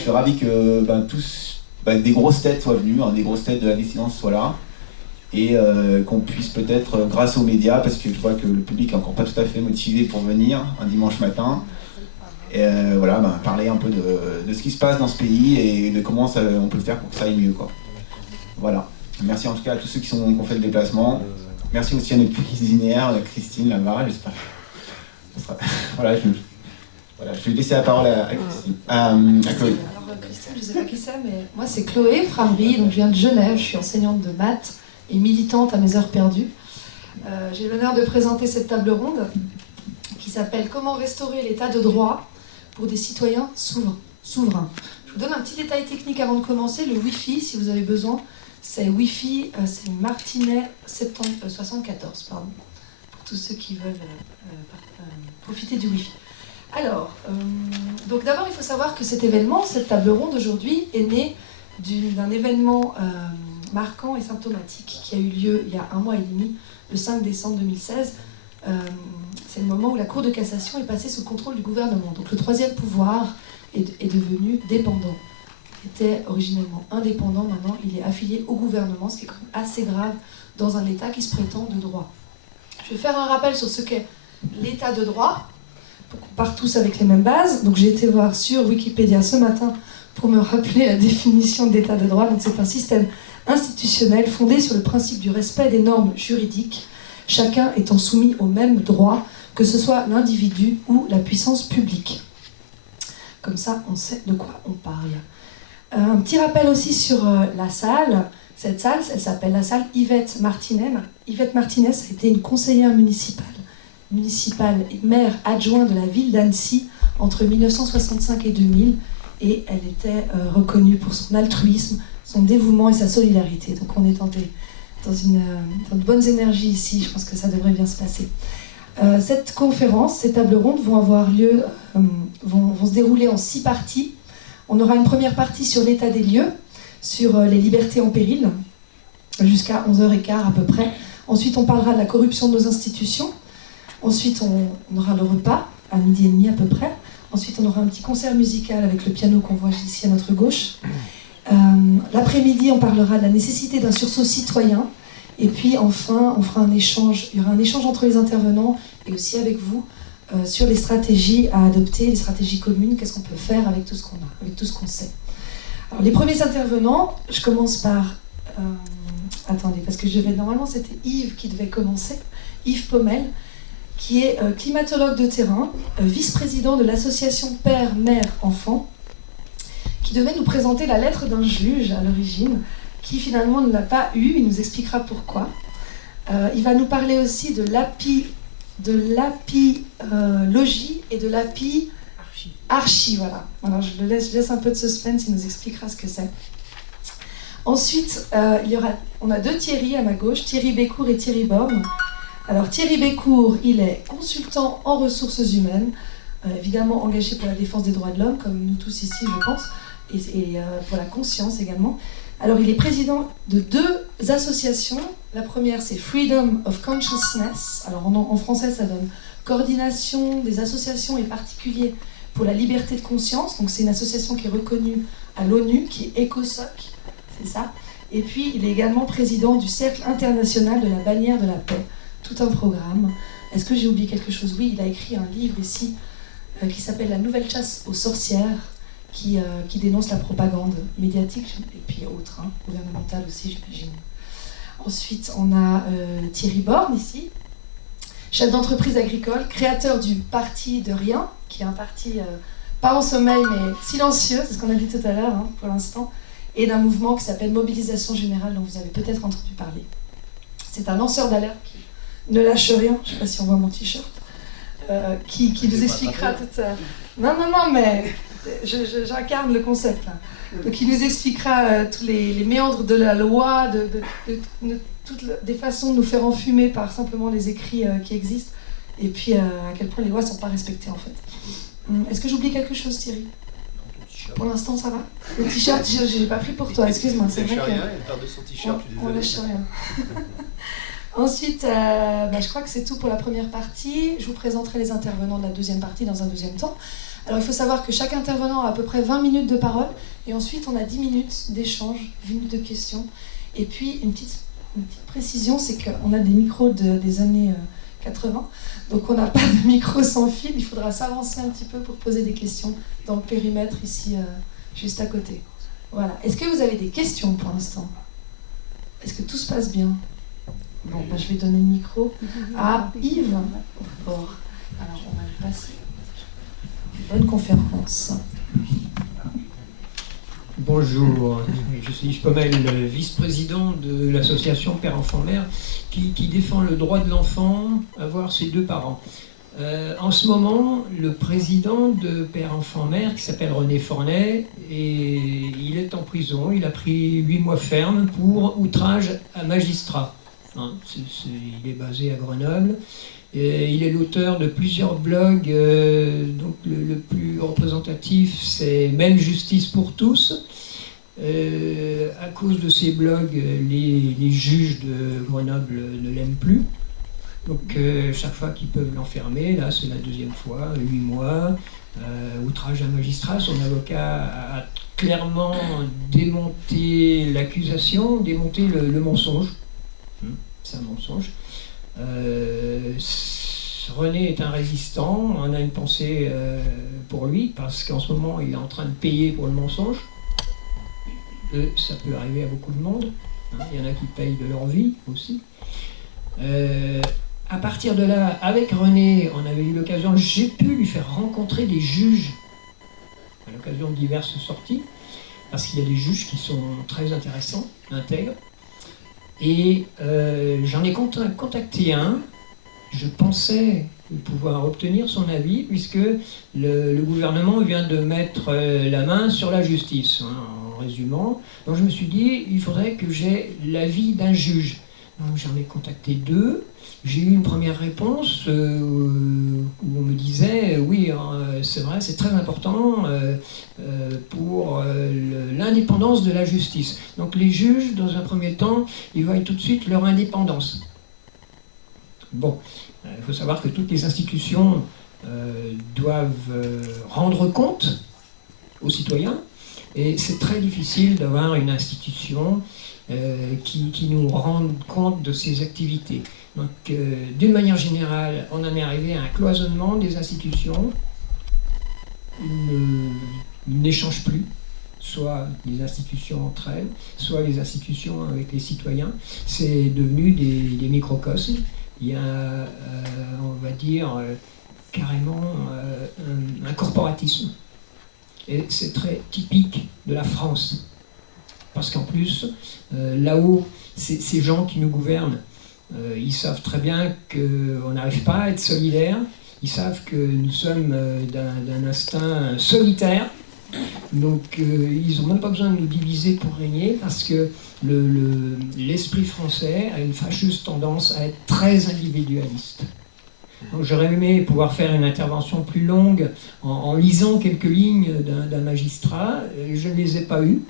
je suis ravi que des grosses têtes soient venues, des grosses têtes de la dissidence soient là, et qu'on puisse peut-être, grâce aux médias, parce que je vois que le public est encore pas tout à fait motivé pour venir un dimanche matin, et parler un peu de ce qui se passe dans ce pays et de comment on peut faire pour que ça aille mieux, quoi. Voilà. Merci en tout cas à tous ceux qui ont fait le déplacement. Merci aussi à notre cuisinière, Christine, là-bas, j'espère. Voilà, je vais laisser la parole à Christine. À Chloé. Alors Christine, je ne sais pas qui c'est, mais moi c'est Chloé Framry, donc je viens de Genève, je suis enseignante de maths et militante à mes heures perdues. J'ai l'honneur de présenter cette table ronde qui s'appelle « Comment restaurer l'état de droit pour des citoyens souverains ». Je vous donne un petit détail technique avant de commencer. Le Wi-Fi, si vous avez besoin, c'est Wi-Fi, c'est Martinet 74, pardon, pour tous ceux qui veulent profiter du Wi-Fi. Alors, donc d'abord il faut savoir que cet événement, cette table ronde aujourd'hui, est née d'un événement marquant et symptomatique qui a eu lieu il y a 1 mois et demi, le 5 décembre 2016. C'est le moment où la Cour de cassation est passée sous le contrôle du gouvernement. Donc le troisième pouvoir est devenu dépendant. Il était originellement indépendant, maintenant il est affilié au gouvernement, ce qui est quand même assez grave dans un État qui se prétend de droit. Je vais faire un rappel sur ce qu'est l'État de droit, pour qu'on parte tous avec les mêmes bases. Donc j'ai été voir sur Wikipédia ce matin pour me rappeler la définition d'état de droit. Donc c'est un système institutionnel fondé sur le principe du respect des normes juridiques, chacun étant soumis aux mêmes droits, que ce soit l'individu ou la puissance publique. Comme ça, on sait de quoi on parle. Un petit rappel aussi sur la salle. Cette salle, elle s'appelle la salle Yvette Martinez. Yvette Martinez a été une conseillère municipale et maire adjointe de la ville d'Annecy entre 1965 et 2000, et elle était reconnue pour son altruisme, son dévouement et sa solidarité. Donc on est dans de bonnes énergies ici, je pense que ça devrait bien se passer. Cette conférence, ces tables rondes vont avoir lieu, vont se dérouler en 6 parties. On aura une première partie sur l'état des lieux, sur les libertés en péril, jusqu'à 11h15 à peu près. Ensuite, on parlera de la corruption de nos institutions. Ensuite, on aura le repas, à 12h30 à peu près. Ensuite, on aura un petit concert musical avec le piano qu'on voit ici à notre gauche. L'après-midi, on parlera de la nécessité d'un sursaut citoyen. Et puis, enfin, on fera un échange. Il y aura un échange entre les intervenants et aussi avec vous sur les stratégies à adopter, les stratégies communes, qu'est-ce qu'on peut faire avec tout ce qu'on a, avec tout ce qu'on sait. Alors, les premiers intervenants, je commence par... attendez, parce que normalement, c'était Yves qui devait commencer. Yves Pommel, qui est climatologue de terrain, vice-président de l'association Père, Mère, Enfant, qui devait nous présenter la lettre d'un juge à l'origine, qui finalement ne l'a pas eu. Il nous expliquera pourquoi. Il va nous parler aussi de l'apologie et de l'archi, voilà. Alors je laisse un peu de suspense, il nous expliquera ce que c'est. Ensuite, on a 2 Thierry à ma gauche, Thierry Bécourt et Thierry Borne. Alors Thierry Bécourt, il est consultant en ressources humaines, évidemment engagé pour la défense des droits de l'homme, comme nous tous ici je pense, et pour la conscience également. Alors il est président de 2 associations. La première c'est Freedom of Consciousness, alors en français ça donne Coordination des associations et particuliers pour la liberté de conscience, donc c'est une association qui est reconnue à l'ONU, qui est ECOSOC, c'est ça. Et puis il est également président du Cercle international de la bannière de la paix, tout un programme. Est-ce que j'ai oublié quelque chose? Oui, il a écrit un livre ici qui s'appelle La nouvelle chasse aux sorcières, qui dénonce la propagande médiatique et puis autres, gouvernementale aussi, j'imagine. Ensuite, on a Thierry Borne ici, chef d'entreprise agricole, créateur du Parti de Rien, qui est un parti pas en sommeil mais silencieux, c'est ce qu'on a dit tout à l'heure pour l'instant, et d'un mouvement qui s'appelle Mobilisation Générale, dont vous avez peut-être entendu parler. C'est un lanceur d'alerte qui ne lâche rien, je ne sais pas si on voit mon t-shirt, qui nous expliquera tout ça. Non, mais j'incarne le concept là. Donc il nous expliquera tous les méandres de la loi, toutes des façons de nous faire enfumer par simplement les écrits qui existent, et puis à quel point les lois ne sont pas respectées en fait. Est-ce que j'oublie quelque chose, Thierry? Pour l'instant, ça va. Le t-shirt, je l'ai pas pris pour toi, excuse-moi. C'est vrai qu'on lâche rien. Ensuite, je crois que c'est tout pour la première partie. Je vous présenterai les intervenants de la deuxième partie dans un deuxième temps. Alors il faut savoir que chaque intervenant a à peu près 20 minutes de parole, et ensuite on a 10 minutes d'échange, 10 minutes de questions. Et puis une petite précision, c'est qu'on a des micros des années 80, donc on n'a pas de micro sans fil, il faudra s'avancer un petit peu pour poser des questions dans le périmètre ici, juste à côté. Voilà. Est-ce que vous avez des questions pour l'instant? Est-ce que tout se passe bien? Bon, je vais donner le micro à Yves. Alors, on va le passer. Bonne conférence. Bonjour, je suis Yves Pommel, vice-président de l'association Père-Enfant-Mère qui défend le droit de l'enfant à voir ses deux parents. En ce moment, le président de Père-Enfant-Mère, qui s'appelle René Fornet, il est en prison. Il a pris 8 mois ferme pour outrage à magistrat. Il est basé à Grenoble. Il est l'auteur de plusieurs blogs. Donc le plus représentatif, c'est Même Justice pour tous. À cause de ces blogs, les juges de Grenoble ne l'aiment plus. Donc chaque fois qu'ils peuvent l'enfermer, là c'est la deuxième fois, 8 mois, outrage à magistrat. Son avocat a clairement démonté l'accusation, démonté le mensonge. C'est un mensonge. René est un résistant, on a une pensée pour lui, parce qu'en ce moment il est en train de payer pour le mensonge. Ça peut arriver à beaucoup de monde, il y en a qui payent de leur vie aussi. À partir de là, avec René, on avait eu l'occasion, j'ai pu lui faire rencontrer des juges à l'occasion de diverses sorties, parce qu'il y a des juges qui sont très intéressants, intègres. Et j'en ai contacté un. Je pensais pouvoir obtenir son avis, puisque le gouvernement vient de mettre la main sur la justice, en résumant. Donc je me suis dit, il faudrait que j'aie l'avis d'un juge. Donc j'en ai contacté 2. J'ai eu une première réponse où on me disait oui, c'est vrai, c'est très important pour l'indépendance de la justice. Donc les juges, dans un premier temps, ils voient tout de suite leur indépendance. Bon, il faut savoir que toutes les institutions doivent rendre compte aux citoyens, et c'est très difficile d'avoir une institution qui nous rende compte de ses activités. Donc, d'une manière générale, on en est arrivé à un cloisonnement des institutions. Ils n'échangent plus, soit les institutions entre elles, soit les institutions avec les citoyens. C'est devenu des microcosmes. Il y a, on va dire, carrément un corporatisme. Et c'est très typique de la France. Parce qu'en plus, là-haut, ces gens qui nous gouvernent, ils savent très bien qu'on n'arrive pas à être solidaires. Ils savent que nous sommes d'un instinct solitaire. Donc ils n'ont même pas besoin de nous diviser pour régner, parce que l'esprit français a une fâcheuse tendance à être très individualiste. Donc j'aurais aimé pouvoir faire une intervention plus longue en lisant quelques lignes d'un magistrat. Je ne les ai pas eues.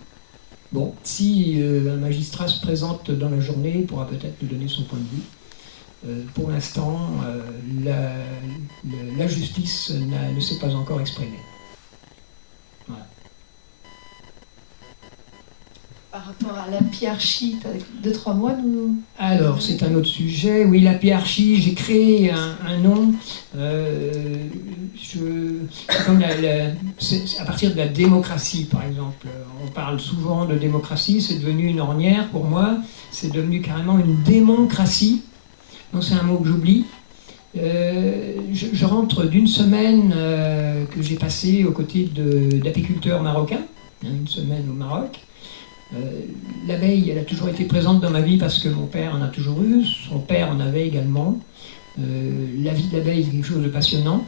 Bon, si un magistrat se présente dans la journée, il pourra peut-être nous donner son point de vue. Pour l'instant, la justice ne s'est pas encore exprimée. Voilà. Par rapport à l'apiarchie, tu as 2-3 mois nous... Alors, c'est un autre sujet. Oui, l'apiarchie, j'ai créé un nom. Comme à partir de la démocratie, par exemple. On parle souvent de démocratie, c'est devenu une ornière pour moi. C'est devenu carrément une démocratie. Donc c'est un mot que j'oublie. Je rentre d'une semaine que j'ai passée aux côtés d'apiculteurs marocains, une semaine au Maroc. L'abeille, elle a toujours été présente dans ma vie parce que mon père en a toujours eu, son père en avait également. La vie de l'abeille est quelque chose de passionnant.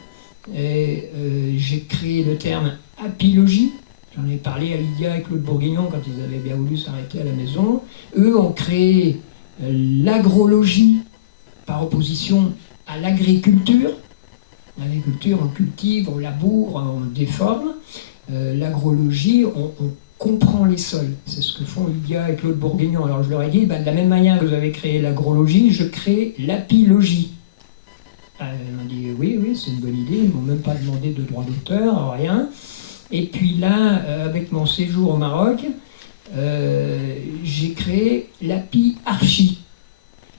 Et j'ai créé le terme apilogie. J'en ai parlé à Lydia et Claude Bourguignon quand ils avaient bien voulu s'arrêter à la maison. Eux ont créé l'agrologie par opposition à l'agriculture. L'agriculture, on cultive, on laboure, on déforme. L'agrologie, on comprend les sols. C'est ce que font Lydia et Claude Bourguignon. Alors je leur ai dit, de la même manière que vous avez créé l'agrologie, je crée l'apilogie. Elle m'a dit oui, c'est une bonne idée. Ils ne m'ont même pas demandé de droit d'auteur, rien. Et puis là, avec mon séjour au Maroc, j'ai créé l'api archi.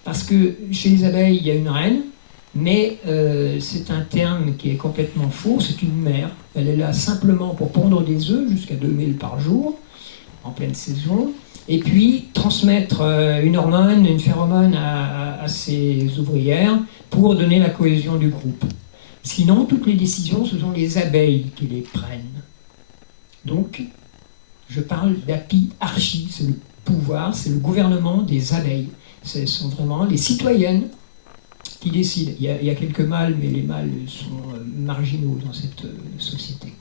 Parce que chez les abeilles, il y a une reine, mais c'est un terme qui est complètement faux. C'est une mère. Elle est là simplement pour pondre des œufs, jusqu'à 2000 par jour, en pleine saison. Et puis transmettre une hormone, une phéromone à ses ouvrières pour donner la cohésion du groupe. Sinon, toutes les décisions, ce sont les abeilles qui les prennent. Donc, je parle d'api-archi, c'est le pouvoir, c'est le gouvernement des abeilles. Ce sont vraiment les citoyennes qui décident. Il y a quelques mâles, mais les mâles sont marginaux dans cette société.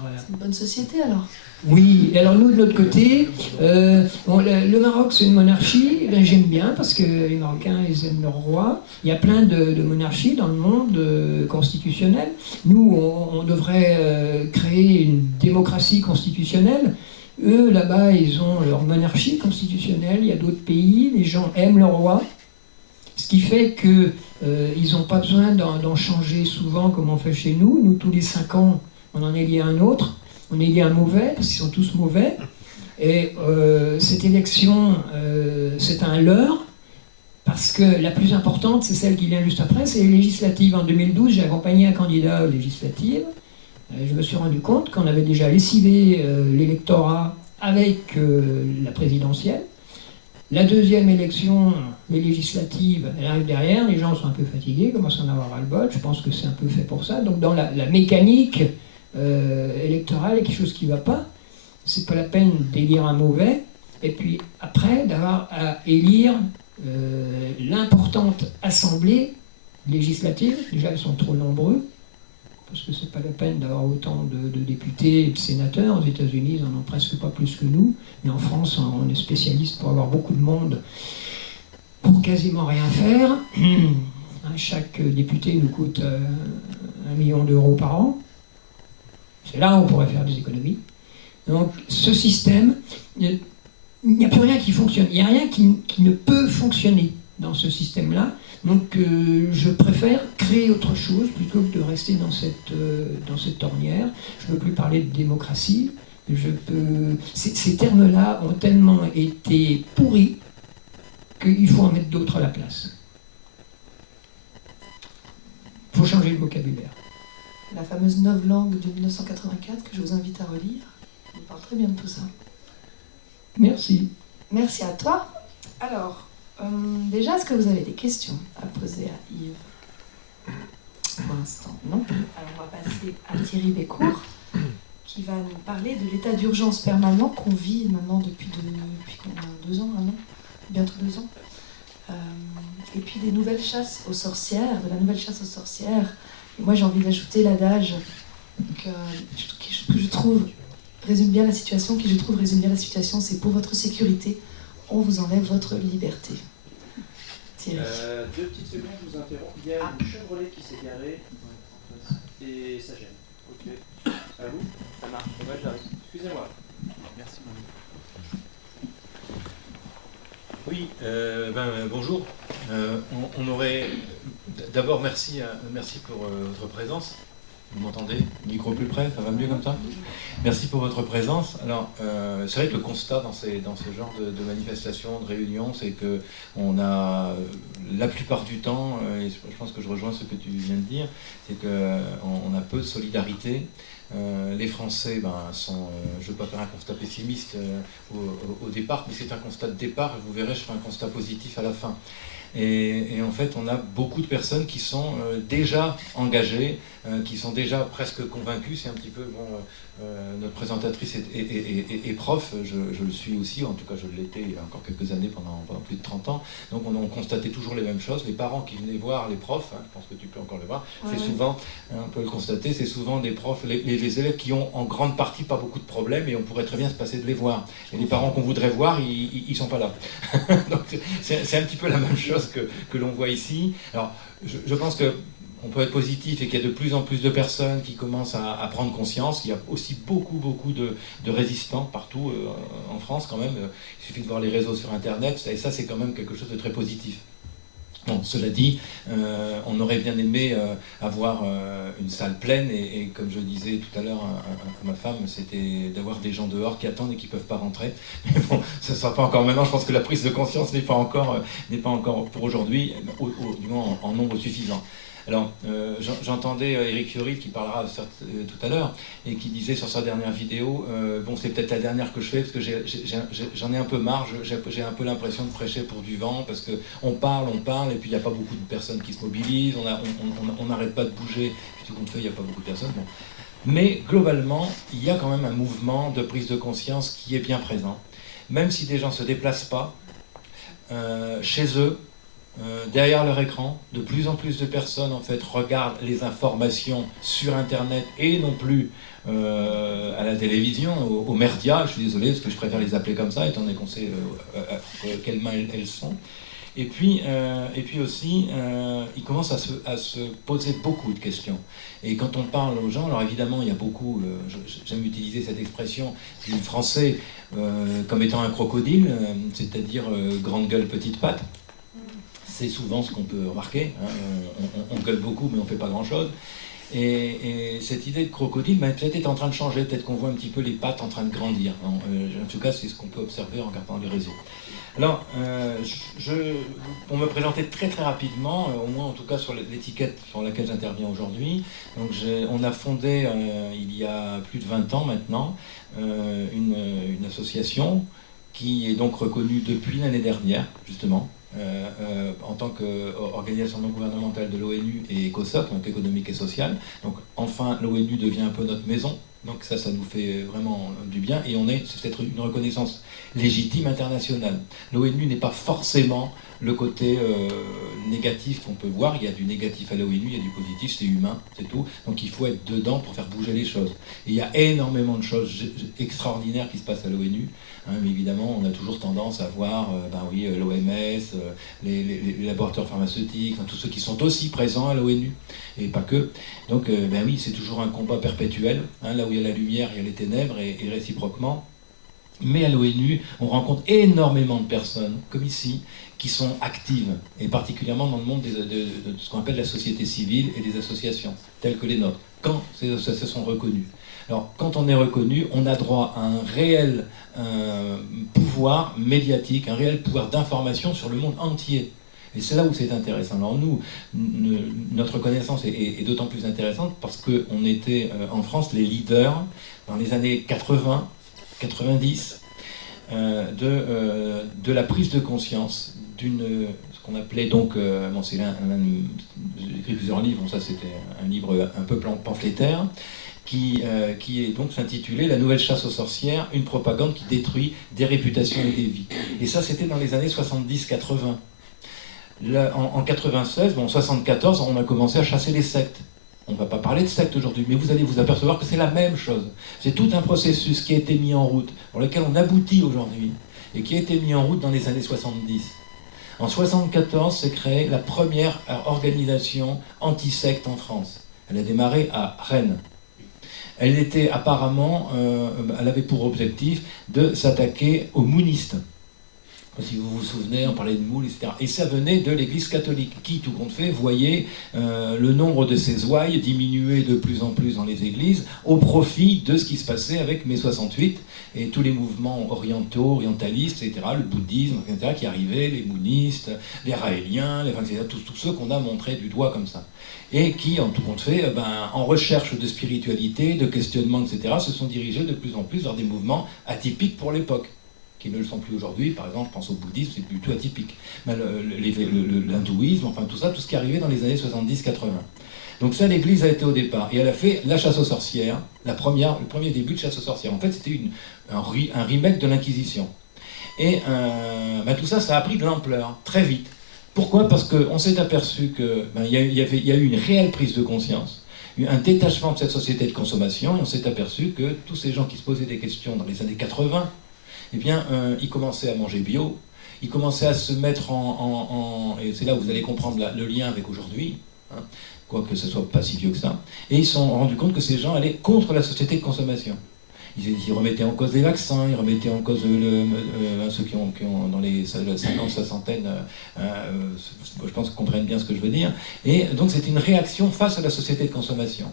Voilà. C'est une bonne société alors. Oui, alors nous de l'autre côté, le Maroc c'est une monarchie, ben, j'aime bien parce que les Marocains ils aiment leur roi. Il y a plein de monarchies dans le monde constitutionnel. Nous on devrait créer une démocratie constitutionnelle. Eux là-bas ils ont leur monarchie constitutionnelle, il y a d'autres pays, les gens aiment leur roi. Ce qui fait qu'ils n'ont pas besoin d'en changer souvent comme on fait chez nous. Nous tous les 5 ans on en élit un autre. On élit un mauvais, parce qu'ils sont tous mauvais. Et cette élection, c'est un leurre, parce que la plus importante, c'est celle qui vient juste après, c'est les législatives. En 2012, j'ai accompagné un candidat aux législatives. Je me suis rendu compte qu'on avait déjà lessivé l'électorat avec la présidentielle. La deuxième élection, les législatives, elle arrive derrière. Les gens sont un peu fatigués, commencent à en avoir ras-le-bol. Je pense que c'est un peu fait pour ça. Donc dans la mécanique électorale, il y a quelque chose qui ne va pas. C'est pas la peine d'élire un mauvais. Et puis après, d'avoir à élire l'importante assemblée législative. Déjà, ils sont trop nombreux, parce que c'est pas la peine d'avoir autant de députés et de sénateurs. Aux États-Unis, ils en ont presque pas plus que nous. Mais en France, on est spécialiste pour avoir beaucoup de monde pour quasiment rien faire. Chaque député nous coûte 1 million d'euros par an. C'est là où on pourrait faire des économies. Donc, ce système, il n'y a plus rien qui fonctionne. Il n'y a rien qui ne peut fonctionner dans ce système-là. Donc, je préfère créer autre chose plutôt que de rester dans cette ornière. Je ne veux plus parler de démocratie. Ces termes-là ont tellement été pourris qu'il faut en mettre d'autres à la place. Il faut changer le vocabulaire. La fameuse novlangue de 1984 que je vous invite à relire. On parle très bien de tout ça. Merci. Merci à toi. Alors, déjà, est-ce que vous avez des questions à poser à Yves? Pour l'instant, non. Alors, on va passer à Thierry Bécourt, qui va nous parler de l'état d'urgence permanent qu'on vit maintenant depuis qu'on a 2 ans, 1 an, bientôt 2 ans. Et puis des nouvelles chasses aux sorcières, de la nouvelle chasse aux sorcières. Et moi, j'ai envie d'ajouter l'adage que je trouve résume bien la situation, c'est pour votre sécurité, on vous enlève votre liberté. Thierry. 2 petites secondes, je vous interromps. Il y a une Chevrolet qui s'est garée et ça gêne. Ok. À vous? Ça marche. Ouais, j'arrive. Excusez-moi. Merci, Oui, bonjour. On aurait d'abord merci pour votre présence. Vous m'entendez? Micro plus près, ça va mieux comme ça? Merci pour votre présence. Alors, c'est vrai que le constat dans ce genre de manifestations, de réunions, c'est que on a la plupart du temps, et je pense que je rejoins ce que tu viens de dire, c'est qu'on a peu de solidarité. Les Français sont, je ne veux pas faire un constat pessimiste au départ, mais c'est un constat de départ, et vous verrez, je ferai un constat positif à la fin. Et en fait, on a beaucoup de personnes qui sont déjà engagées, qui sont déjà presque convaincues. C'est un petit peu, notre présentatrice est prof, je le suis aussi, en tout cas je l'étais il y a encore quelques années, pendant plus de 30 ans. Donc on constatait toujours les mêmes choses. Les parents qui venaient voir les profs, je pense que tu peux encore le voir, c'est souvent, on peut le constater, c'est souvent des profs, les élèves qui ont en grande partie pas beaucoup de problèmes, et on pourrait très bien se passer de les voir. Et les parents qu'on voudrait voir, ils sont pas là. Donc c'est un petit peu la même chose que l'on voit ici. Alors, je pense qu'on peut être positif et qu'il y a de plus en plus de personnes qui commencent à prendre conscience. Il y a aussi beaucoup de résistants partout en France quand même. Il suffit de voir les réseaux sur Internet, et ça c'est quand même quelque chose de très positif. Bon, cela dit, on aurait bien aimé avoir une salle pleine et comme je disais tout à l'heure à ma femme, c'était d'avoir des gens dehors qui attendent et qui ne peuvent pas rentrer. Mais bon, ce ne sera pas encore maintenant. Je pense que la prise de conscience n'est pas encore pour aujourd'hui, du moins en nombre suffisant. Alors, j'entendais Éric Fiorit qui parlera tout à l'heure et qui disait sur sa dernière vidéo, bon, c'est peut-être la dernière que je fais parce que j'en ai un peu marre, j'ai un peu l'impression de prêcher pour du vent parce qu'on parle et puis il n'y a pas beaucoup de personnes qui se mobilisent, on n'arrête pas de bouger, puis tout compte fait, il n'y a pas beaucoup de personnes. Bon. Mais globalement, il y a quand même un mouvement de prise de conscience qui est bien présent. Même si des gens ne se déplacent pas, chez eux, derrière leur écran, de plus en plus de personnes en fait regardent les informations sur Internet et non plus à la télévision, aux médias. Je suis désolé parce que je préfère les appeler comme ça, étant donné qu'on sait quelles mains elles sont. Et puis aussi, ils commencent à se poser beaucoup de questions. Et quand on parle aux gens, alors évidemment, il y a beaucoup, j'aime utiliser cette expression du français comme étant un crocodile, c'est-à-dire grande gueule, petite patte. C'est souvent ce qu'on peut remarquer. Hein. On gueule beaucoup, mais on ne fait pas grand-chose. Et cette idée de crocodile, peut-être est en train de changer. Peut-être qu'on voit un petit peu les pattes en train de grandir. En tout cas, c'est ce qu'on peut observer en regardant les réseaux. Alors, pour me présenter très très rapidement, au moins en tout cas sur l'étiquette sur laquelle j'interviens aujourd'hui, donc on a fondé il y a plus de 20 ans maintenant une association qui est donc reconnue depuis l'année dernière, justement, en tant qu'organisation non gouvernementale de l'ONU et ECOSOC, donc économique et sociale. Donc enfin, l'ONU devient un peu notre maison, donc ça nous fait vraiment du bien, et c'est peut-être une reconnaissance légitime internationale. L'ONU n'est pas forcément le côté négatif qu'on peut voir. Il y a du négatif à l'ONU, il y a du positif, c'est humain, c'est tout. Donc il faut être dedans pour faire bouger les choses. Et il y a énormément de choses extraordinaires qui se passent à l'ONU. Mais évidemment, on a toujours tendance à voir l'OMS, les laboratoires pharmaceutiques, tous ceux qui sont aussi présents à l'ONU, et pas que. Donc oui, c'est toujours un combat perpétuel. Là où il y a la lumière, il y a les ténèbres, et réciproquement. Mais à l'ONU, on rencontre énormément de personnes, comme ici, qui sont actives, et particulièrement dans le monde de ce qu'on appelle la société civile et des associations, telles que les nôtres, quand ces associations sont reconnues. Alors, quand on est reconnu, on a droit à un réel pouvoir médiatique, un réel pouvoir d'information sur le monde entier. Et c'est là où c'est intéressant. Alors nous, notre connaissance est d'autant plus intéressante parce qu'on était en France les leaders dans les années 80, 90, de la prise de conscience ce qu'on appelait donc, j'ai écrit plusieurs livres, ça c'était un livre un peu pamphlétaire, qui est donc s'intitulait « La nouvelle chasse aux sorcières, une propagande qui détruit des réputations et des vies ». Et ça, c'était dans les années 70-80. En 96, en 74, on a commencé à chasser les sectes. On ne va pas parler de sectes aujourd'hui, mais vous allez vous apercevoir que c'est la même chose. C'est tout un processus qui a été mis en route, pour lequel on aboutit aujourd'hui, et qui a été mis en route dans les années 70. En 74, s'est créée la première organisation anti-secte en France. Elle a démarré à Rennes. Elle était apparemment, elle avait pour objectif de s'attaquer aux mounistes. Si vous vous souvenez, on parlait de moules, etc. Et ça venait de l'Église catholique, qui, tout compte fait, voyait le nombre de ses ouailles diminuer de plus en plus dans les églises, au profit de ce qui se passait avec mai 68 et tous les mouvements orientalistes, etc., le bouddhisme, etc., qui arrivaient, les mounistes, les raéliens, etc., tous ceux qu'on a montrés du doigt comme ça. Et qui, en tout compte fait, en recherche de spiritualité, de questionnement, etc., se sont dirigés de plus en plus vers des mouvements atypiques pour l'époque, qui ne le sont plus aujourd'hui. Par exemple, je pense au bouddhisme, c'est plutôt atypique. L'hindouisme, enfin tout ça, tout ce qui arrivait dans les années 70-80. Donc ça, l'Église a été au départ. Et elle a fait la chasse aux sorcières, le premier début de chasse aux sorcières. En fait, c'était un remake de l'Inquisition. Et tout ça, ça a pris de l'ampleur, très vite. Pourquoi ? Parce qu'on s'est aperçu qu'il y a eu une réelle prise de conscience, un détachement de cette société de consommation, et on s'est aperçu que tous ces gens qui se posaient des questions dans les années 80, eh bien, ils commençaient à manger bio, ils commençaient à se mettre et c'est là où vous allez comprendre le lien avec aujourd'hui, quoique ce ne soit pas si vieux que ça, et ils se sont rendus compte que ces gens allaient contre la société de consommation. ils remettaient en cause les vaccins, ils remettaient en cause ceux qui ont dans les 50, soixantaine, je pense qu'ils comprennent bien ce que je veux dire. Et donc c'était une réaction face à la société de consommation.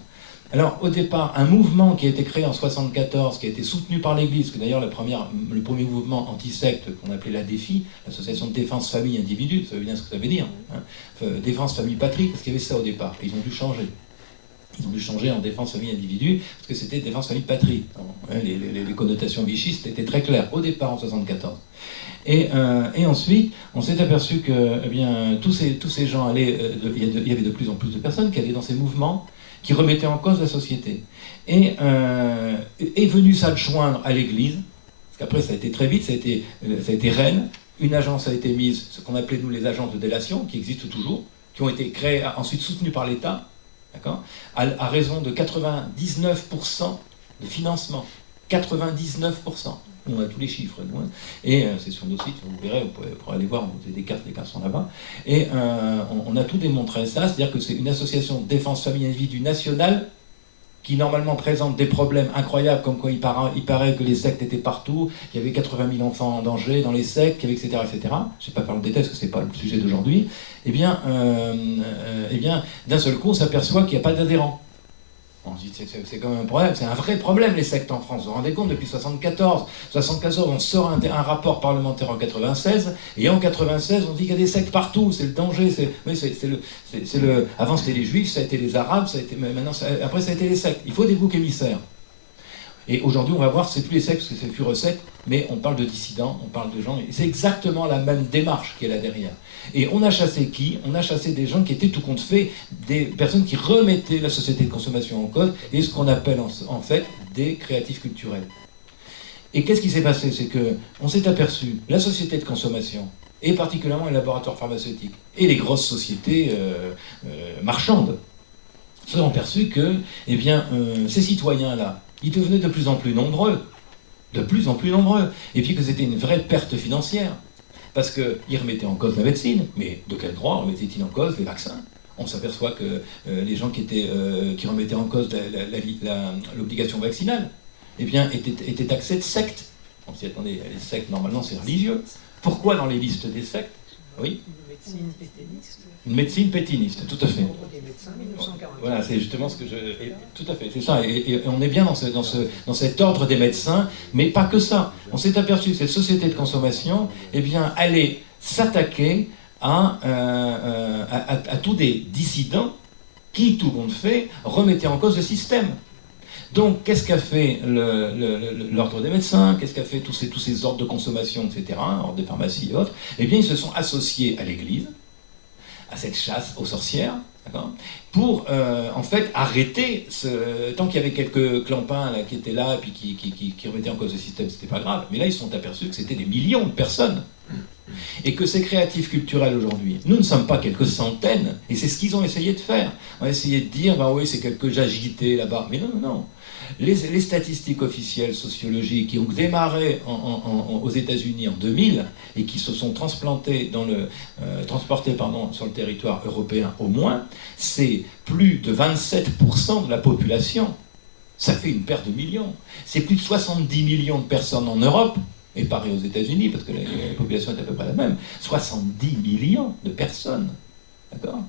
Alors au départ, un mouvement qui a été créé en 1974, qui a été soutenu par l'Église, que d'ailleurs le premier mouvement anti-secte qu'on appelait la DEFI, l'Association de défense famille individu, ça veut bien ce que ça veut dire, hein, défense famille patrie, parce qu'il y avait ça au départ, et ils ont dû changer. Ils ont dû changer en défense famille individu, parce que c'était défense famille patrie. Les connotations vichistes étaient très claires au départ en 1974. Et ensuite, on s'est aperçu que tous ces gens allaient, il y avait de plus en plus de personnes qui allaient dans ces mouvements qui remettaient en cause la société. Et est venu s'adjoindre à l'Église, parce qu'après ça a été très vite, ça a été Rennes, une agence a été mise, ce qu'on appelait nous les agences de délation, qui existent toujours, qui ont été créées, ensuite soutenues par l'État, d'accord, à raison de 99% de financement. 99%. On a tous les chiffres. Nous, hein. Et c'est sur nos sites, vous verrez, vous pourrez aller voir, vous avez des cartes, les cartes sont là-bas. Et on a tout démontré ça, c'est-à-dire que c'est une association de défense famille individu nationale qui normalement présente des problèmes incroyables, comme quoi il paraît que les sectes étaient partout, qu'il y avait 80 000 enfants en danger dans les sectes, etc., etc. Je ne vais pas faire le détail parce que ce n'est pas le sujet d'aujourd'hui. Eh bien, d'un seul coup, on s'aperçoit qu'il n'y a pas d'adhérents. On se dit, c'est quand même un problème, c'est un vrai problème les sectes en France. Vous vous rendez compte, depuis 1974, on sort un rapport parlementaire en 96, et en 96, on dit qu'il y a des sectes partout, c'est le danger. Avant c'était les juifs, ça a été les arabes, après ça a été les sectes. Il faut des boucs émissaires. Et aujourd'hui, on va voir, c'est plus les sectes, parce que c'est plus recette, mais on parle de dissidents, on parle de gens, et c'est exactement la même démarche qui est là derrière. Et on a chassé qui ? On a chassé des gens qui étaient tout compte fait, des personnes qui remettaient la société de consommation en cause, et ce qu'on appelle en fait des créatifs culturels. Et qu'est-ce qui s'est passé ? C'est qu'on s'est aperçu, la société de consommation, et particulièrement les laboratoires pharmaceutiques, et les grosses sociétés marchandes, se sont aperçus que ces citoyens-là, ils devenaient de plus en plus nombreux, et puis que c'était une vraie perte financière, parce qu'ils remettaient en cause la médecine, mais de quel droit remettaient-ils en cause les vaccins ? On s'aperçoit que les gens qui remettaient en cause l'obligation vaccinale, étaient taxés de sectes. On s'y attendait, les sectes, normalement, c'est religieux. Pourquoi dans les listes des sectes ? Oui ? Une médecine pétiniste, tout à fait. Voilà, c'est justement ce que tout à fait, c'est ça. Et on est bien dans cet ordre des médecins, mais pas que ça. On s'est aperçu que cette société de consommation, allait s'attaquer à tous des dissidents qui, tout compte fait, remettaient en cause le système. Donc, qu'est-ce qu'a fait l'ordre des médecins ? Qu'est-ce qu'a fait tous ces ordres de consommation, etc., ordre des pharmacies et autres ? Ils se sont associés à l'Église, à cette chasse aux sorcières, pour en fait arrêter tant qu'il y avait quelques clampins là, qui étaient là et puis qui remettaient en cause le système, c'était pas grave, mais là ils se sont aperçus que c'était des millions de personnes et que ces créatifs culturels aujourd'hui, nous ne sommes pas quelques centaines, et c'est ce qu'ils ont essayé de faire. On a essayé de dire oui, c'est quelques agités là-bas, mais non. Les statistiques officielles sociologiques qui ont démarré aux États-Unis en 2000 et qui se sont transportées sur le territoire européen au moins, c'est plus de 27% de la population. Ça fait une perte de millions. C'est plus de 70 millions de personnes en Europe, et pareil aux États-Unis, parce que la population est à peu près la même. 70 millions de personnes, d'accord,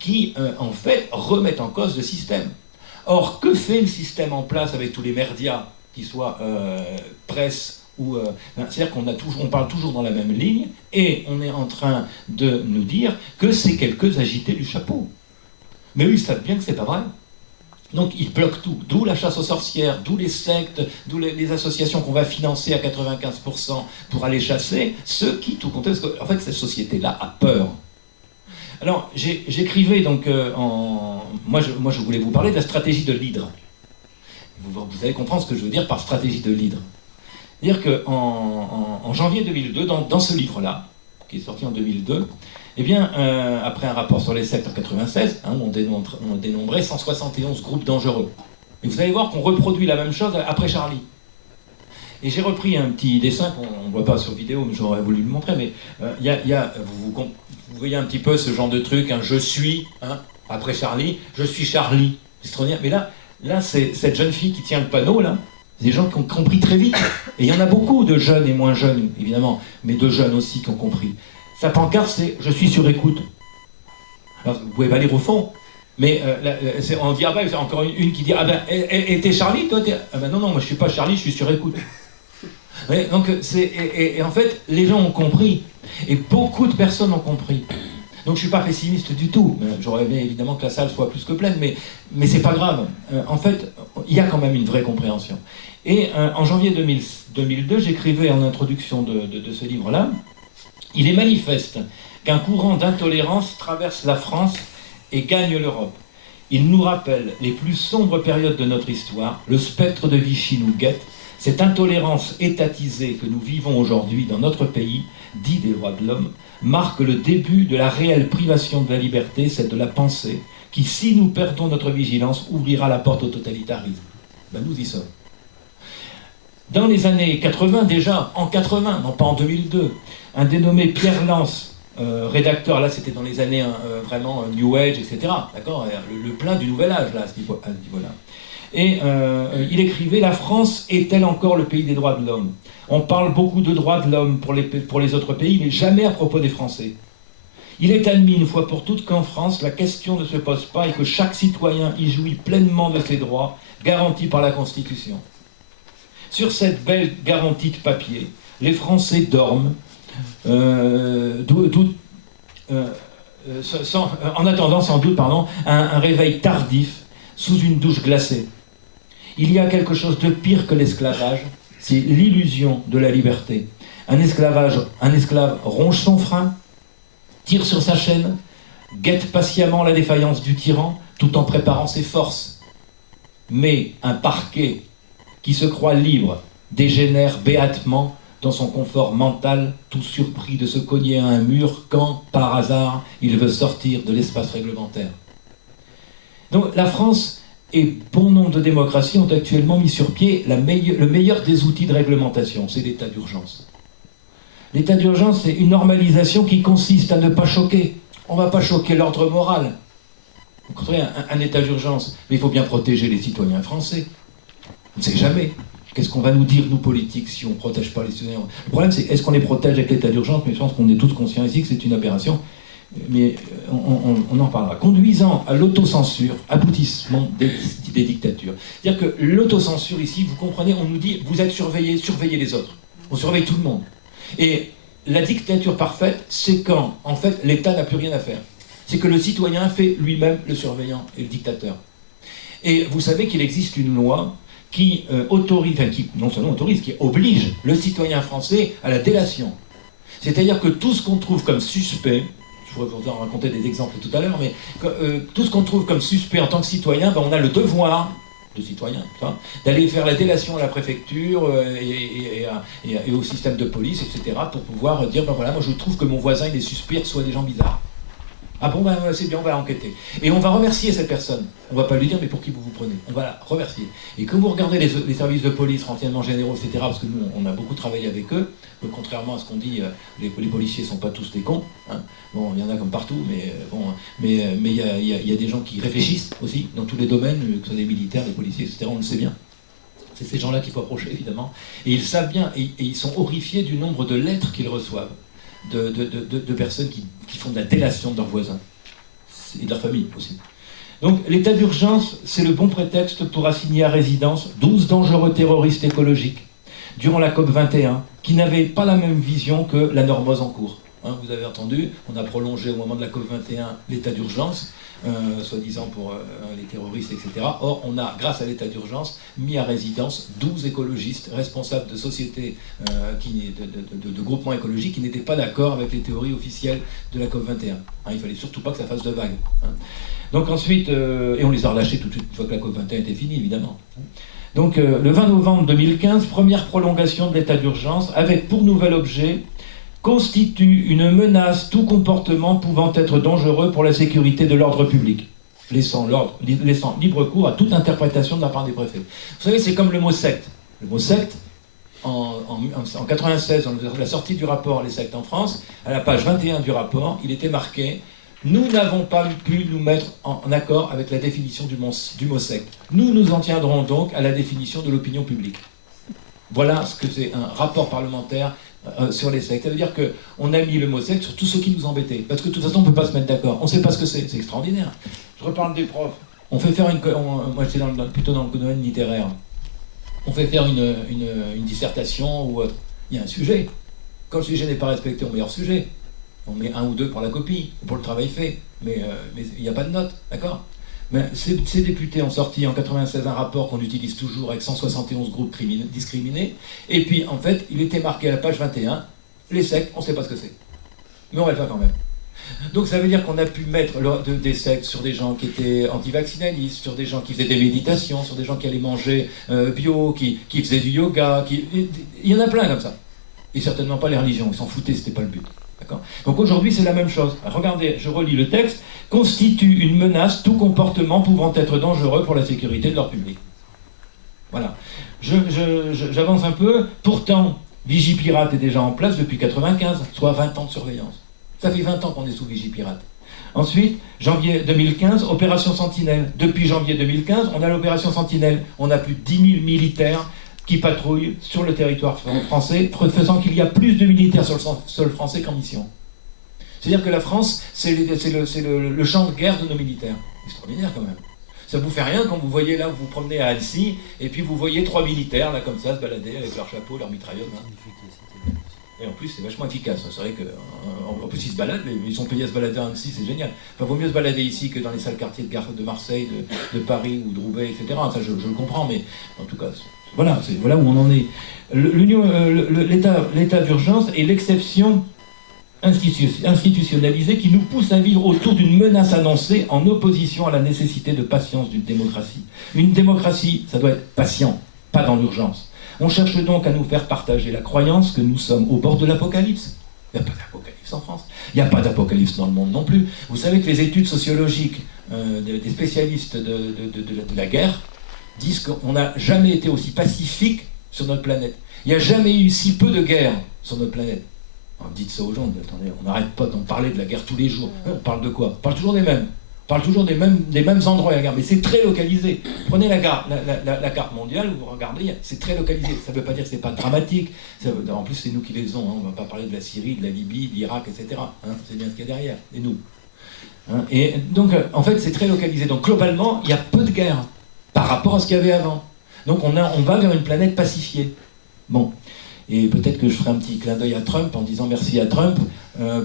qui en fait remettent en cause le système. Or, que fait le système en place avec tous les merdias, qu'ils soient presse ou... c'est-à-dire qu'on parle toujours dans la même ligne, et on est en train de nous dire que c'est quelques agités du chapeau. Mais eux, ils savent bien que c'est pas vrai. Donc ils bloquent tout, d'où la chasse aux sorcières, d'où les sectes, d'où les associations qu'on va financer à 95% pour aller chasser ceux qui, tout compte, parce qu'en fait cette société-là a peur. Alors j'écrivais donc moi je voulais vous parler de la stratégie de l'hydre. Vous allez comprendre ce que je veux dire par stratégie de l'hydre. C'est-à-dire qu'en janvier 2002, dans ce livre-là, qui est sorti en 2002, après un rapport sur les sectes en 96, on dénombrait 171 groupes dangereux. Et vous allez voir qu'on reproduit la même chose après Charlie. Et j'ai repris un petit dessin qu'on ne voit pas sur vidéo, mais j'aurais voulu le montrer, mais vous voyez un petit peu ce genre de truc, je suis, après Charlie, je suis Charlie. C'est extraordinaire. Mais là c'est cette jeune fille qui tient le panneau, là, Des gens qui ont compris très vite. Et il y en a beaucoup de jeunes et moins jeunes, évidemment, mais de jeunes aussi qui ont compris. Sa pancarte, c'est « Je suis sur écoute ». Alors, vous pouvez pas lire au fond, mais on dit « Ah ben, c'est encore une qui dit « Ah ben, et t'es Charlie, toi ?» Ah ben non, non, moi je suis pas Charlie, je suis sur écoute. Ouais, donc, et en fait, les gens ont compris. Et beaucoup de personnes ont compris. Donc je ne suis pas pessimiste du tout. J'aurais aimé évidemment que la salle soit plus que pleine, mais c'est pas grave. En fait, il y a quand même une vraie compréhension. Et en janvier 2002, j'écrivais en introduction de ce livre-là, il est manifeste qu'un courant d'intolérance traverse la France et gagne l'Europe. Il nous rappelle les plus sombres périodes de notre histoire. Le spectre de Vichy nous guette. Cette intolérance étatisée que nous vivons aujourd'hui dans notre pays, dit des droits de l'homme, marque le début de la réelle privation de la liberté, celle de la pensée, qui, si nous perdons notre vigilance, ouvrira la porte au totalitarisme. Ben, nous y sommes. Dans les années 80, déjà, en 80, non pas en 2002, un dénommé Pierre Lance, rédacteur, là c'était dans les années vraiment New Age, etc., d'accord, le plein du nouvel âge, là, à ce niveau-là. Et il écrivait « La France est-elle encore le pays des droits de l'homme ? On parle beaucoup de droits de l'homme pour les autres pays, mais jamais à propos des Français. Il est admis une fois pour toutes qu'en France, la question ne se pose pas et que chaque citoyen y jouit pleinement de ses droits, garantis par la Constitution. Sur cette belle garantie de papier, les Français dorment, en attendant sans doute un réveil tardif sous une douche glacée. Il y a quelque chose de pire que l'esclavage, c'est l'illusion de la liberté. Un esclave ronge son frein, tire sur sa chaîne, guette patiemment la défaillance du tyran, tout en préparant ses forces. Mais un parquet qui se croit libre dégénère béatement dans son confort mental, tout surpris de se cogner à un mur quand, par hasard, il veut sortir de l'espace réglementaire. Donc la France et bon nombre de démocraties ont actuellement mis sur pied le meilleur des outils de réglementation, c'est l'état d'urgence. L'état d'urgence, c'est une normalisation qui consiste à ne pas choquer. On ne va pas choquer l'ordre moral. Vous comprenez, un état d'urgence, mais il faut bien protéger les citoyens français. On ne sait jamais. Qu'est-ce qu'on va nous dire, nous politiques, si on ne protège pas les citoyens ? Le problème, c'est est-ce qu'on les protège avec l'état d'urgence ? Mais je pense qu'on est tous conscients ici que c'est une aberration. Mais on en parlera. Conduisant à l'autocensure, aboutissement des dictatures. C'est-à-dire que l'autocensure ici, vous comprenez, on nous dit, vous êtes surveillés, surveillez les autres. On surveille tout le monde. Et la dictature parfaite, c'est quand, en fait, l'État n'a plus rien à faire. C'est que le citoyen fait lui-même le surveillant et le dictateur. Et vous savez qu'il existe une loi qui autorise, enfin qui non seulement autorise, qui oblige le citoyen français à la délation. C'est-à-dire que tout ce qu'on trouve comme suspect, je pourrais vous en raconter des exemples tout à l'heure, mais tout ce qu'on trouve comme suspect en tant que citoyen, ben, on a le devoir de citoyen, d'aller faire la délation à la préfecture et au système de police, etc., pour pouvoir dire, ben voilà, moi je trouve que mon voisin il est suspect, soit des gens bizarres. Ah bon, ben c'est bien, on va enquêter. Et on va remercier cette personne. On ne va pas lui dire, mais pour qui vous vous prenez ? On va la remercier. Et quand vous regardez les services de police, renseignements généraux, etc., parce que nous, on a beaucoup travaillé avec eux, contrairement à ce qu'on dit, les policiers ne sont pas tous des cons. Hein. Bon, il y en a comme partout, mais il y a des gens qui réfléchissent aussi, dans tous les domaines, que ce soit des militaires, des policiers, etc., on le sait bien. C'est ces gens-là qu'il faut approcher, évidemment. Et ils savent bien, et ils sont horrifiés du nombre de lettres qu'ils reçoivent. De personnes qui font de la délation de leurs voisins et de leur famille aussi. Donc l'état d'urgence, c'est le bon prétexte pour assigner à résidence 12 dangereux terroristes écologiques durant la COP 21 qui n'avaient pas la même vision que la normose en cours. Hein, vous avez entendu, on a prolongé au moment de la COP 21 l'état d'urgence, soi-disant pour les terroristes, etc. Or, on a, grâce à l'état d'urgence, mis à résidence 12 écologistes responsables de sociétés, de groupements écologiques qui n'étaient pas d'accord avec les théories officielles de la COP 21. Hein, il ne fallait surtout pas que ça fasse de vagues. Hein. Donc ensuite, et on les a relâchés tout de suite une fois que la COP 21 était finie, évidemment. Donc le 20 novembre 2015, première prolongation de l'état d'urgence, avec pour nouvel objet constitue une menace tout comportement pouvant être dangereux pour la sécurité de l'ordre public, laissant libre cours à toute interprétation de la part des préfets. Vous savez, c'est comme le mot secte. Le mot secte, en 1996, la sortie du rapport Les sectes en France, à la page 21 du rapport, il était marqué Nous n'avons pas pu nous mettre en accord avec la définition du mot secte. Nous nous en tiendrons donc à la définition de l'opinion publique. Voilà ce que c'est un rapport parlementaire sur les sectes. Ça veut dire qu'on a mis le mot secte sur tout ce qui nous embêtait. Parce que de toute façon, on ne peut pas se mettre d'accord. On ne sait pas ce que c'est. C'est extraordinaire. Je reparle des profs. On fait faire moi, c'est plutôt dans le domaine littéraire. On fait faire une dissertation où il y a un sujet. Quand le sujet n'est pas respecté, on met hors sujet. On met 1 ou 2 pour la copie, pour le travail fait. Mais il n'y a pas de note, d'accord ? Mais ces députés ont sorti en 1996 un rapport qu'on utilise toujours avec 171 groupes discriminés. Et puis, en fait, il était marqué à la page 21, les sectes, on ne sait pas ce que c'est. Mais on va le faire quand même. Donc ça veut dire qu'on a pu mettre des sectes sur des gens qui étaient anti-vaccinalistes, sur des gens qui faisaient des méditations, sur des gens qui allaient manger bio, qui faisaient du yoga. Il y en a plein comme ça. Et certainement pas les religions, ils s'en foutaient, c'était pas le but. D'accord ? Donc aujourd'hui c'est la même chose. Regardez, je relis le texte. Constitue une menace tout comportement pouvant être dangereux pour la sécurité de leur public. Voilà. J'avance un peu. Pourtant, Vigipirate est déjà en place depuis 1995, soit 20 ans de surveillance. Ça fait 20 ans qu'on est sous Vigipirate. Ensuite, janvier 2015, opération Sentinelle. Depuis janvier 2015, on a l'opération Sentinelle. On a plus de 10 000 militaires qui patrouillent sur le territoire français, faisant qu'il y a plus de militaires sur le sol français qu'en mission. C'est-à-dire que la France, c'est le champ de guerre de nos militaires. Extraordinaire quand même. Ça vous fait rien quand vous voyez là, vous vous promenez à Annecy, et puis vous voyez 3 militaires là comme ça se balader avec leur chapeau, leur mitrailleuse. Hein. Et en plus, c'est vachement efficace. C'est vrai qu'en plus, ils se baladent, mais ils sont payés à se balader à Annecy, c'est génial. Enfin, vaut mieux se balader ici que dans les sales quartiers de Marseille, de Paris ou de Roubaix, etc. Ça, je le comprends, mais en tout cas, voilà où on en est. L'état d'urgence est l'exception institutionnalisée qui nous pousse à vivre autour d'une menace annoncée en opposition à la nécessité de patience d'une démocratie. Une démocratie, ça doit être patient, pas dans l'urgence. On cherche donc à nous faire partager la croyance que nous sommes au bord de l'apocalypse. Il n'y a pas d'apocalypse en France. Il n'y a pas d'apocalypse dans le monde non plus. Vous savez que les études sociologiques des spécialistes de la guerre disent qu'on n'a jamais été aussi pacifique sur notre planète. Il n'y a jamais eu si peu de guerres sur notre planète. Alors, dites ça aux gens, attendez, on n'arrête pas d'en parler de la guerre tous les jours. On parle de quoi ? On parle toujours des mêmes. On parle toujours des mêmes endroits à la guerre, mais c'est très localisé. Prenez la carte mondiale, vous regardez, c'est très localisé. Ça ne veut pas dire que ce n'est pas dramatique. En plus, c'est nous qui les avons. Hein. On ne va pas parler de la Syrie, de la Libye, de l'Irak, etc. Hein. C'est bien ce qu'il y a derrière, et nous. Hein. Et donc, en fait, c'est très localisé. Donc, globalement, il y a peu de guerres par rapport à ce qu'il y avait avant. Donc, on va vers une planète pacifiée. Bon. Et peut-être que je ferai un petit clin d'œil à Trump en disant merci à Trump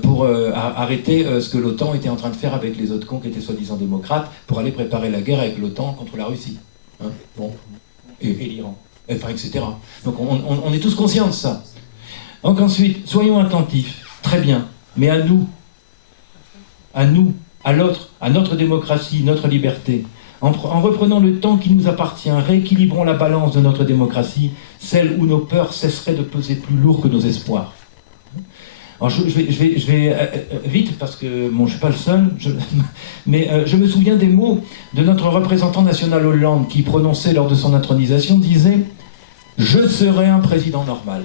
pour arrêter ce que l'OTAN était en train de faire avec les autres cons qui étaient soi-disant démocrates pour aller préparer la guerre avec l'OTAN contre la Russie. Hein, bon. Et l'Iran. Enfin, etc. Donc on est tous conscients de ça. Donc ensuite, soyons attentifs. Très bien. Mais à nous, à l'autre, à notre démocratie, notre liberté. En reprenant le temps qui nous appartient, rééquilibrons la balance de notre démocratie, celle où nos peurs cesseraient de peser plus lourd que nos espoirs. Alors je vais vite, parce que bon, je ne suis pas le seul, mais je me souviens des mots de notre représentant national Hollande, qui prononçait lors de son intronisation, disait « Je serai un président normal ».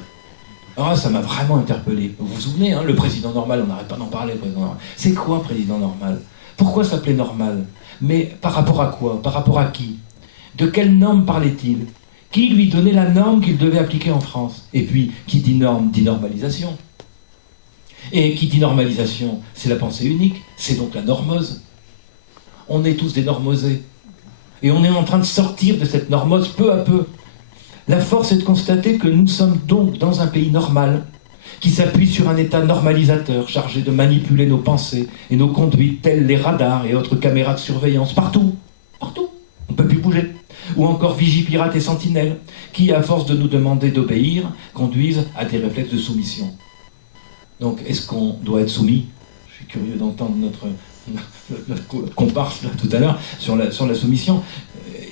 Alors ça m'a vraiment interpellé. Vous vous souvenez, hein, le président normal, on n'arrête pas d'en parler, le président normal. C'est quoi un président normal ? Pourquoi s'appeler normal ? Mais par rapport à quoi ? Par rapport à qui ? De quelle norme parlait-il ? Qui lui donnait la norme qu'il devait appliquer en France ? Et puis, qui dit norme, dit normalisation. Et qui dit normalisation, c'est la pensée unique, c'est donc la normose. On est tous des normosés. Et on est en train de sortir de cette normose peu à peu. La force est de constater que nous sommes donc dans un pays normal, qui s'appuie sur un état normalisateur chargé de manipuler nos pensées et nos conduites, tels les radars et autres caméras de surveillance, partout, on ne peut plus bouger. Ou encore Vigipirate et Sentinelle, qui, à force de nous demander d'obéir, conduisent à des réflexes de soumission. Donc, est-ce qu'on doit être soumis ? Je suis curieux d'entendre notre comparse là, tout à l'heure sur la soumission,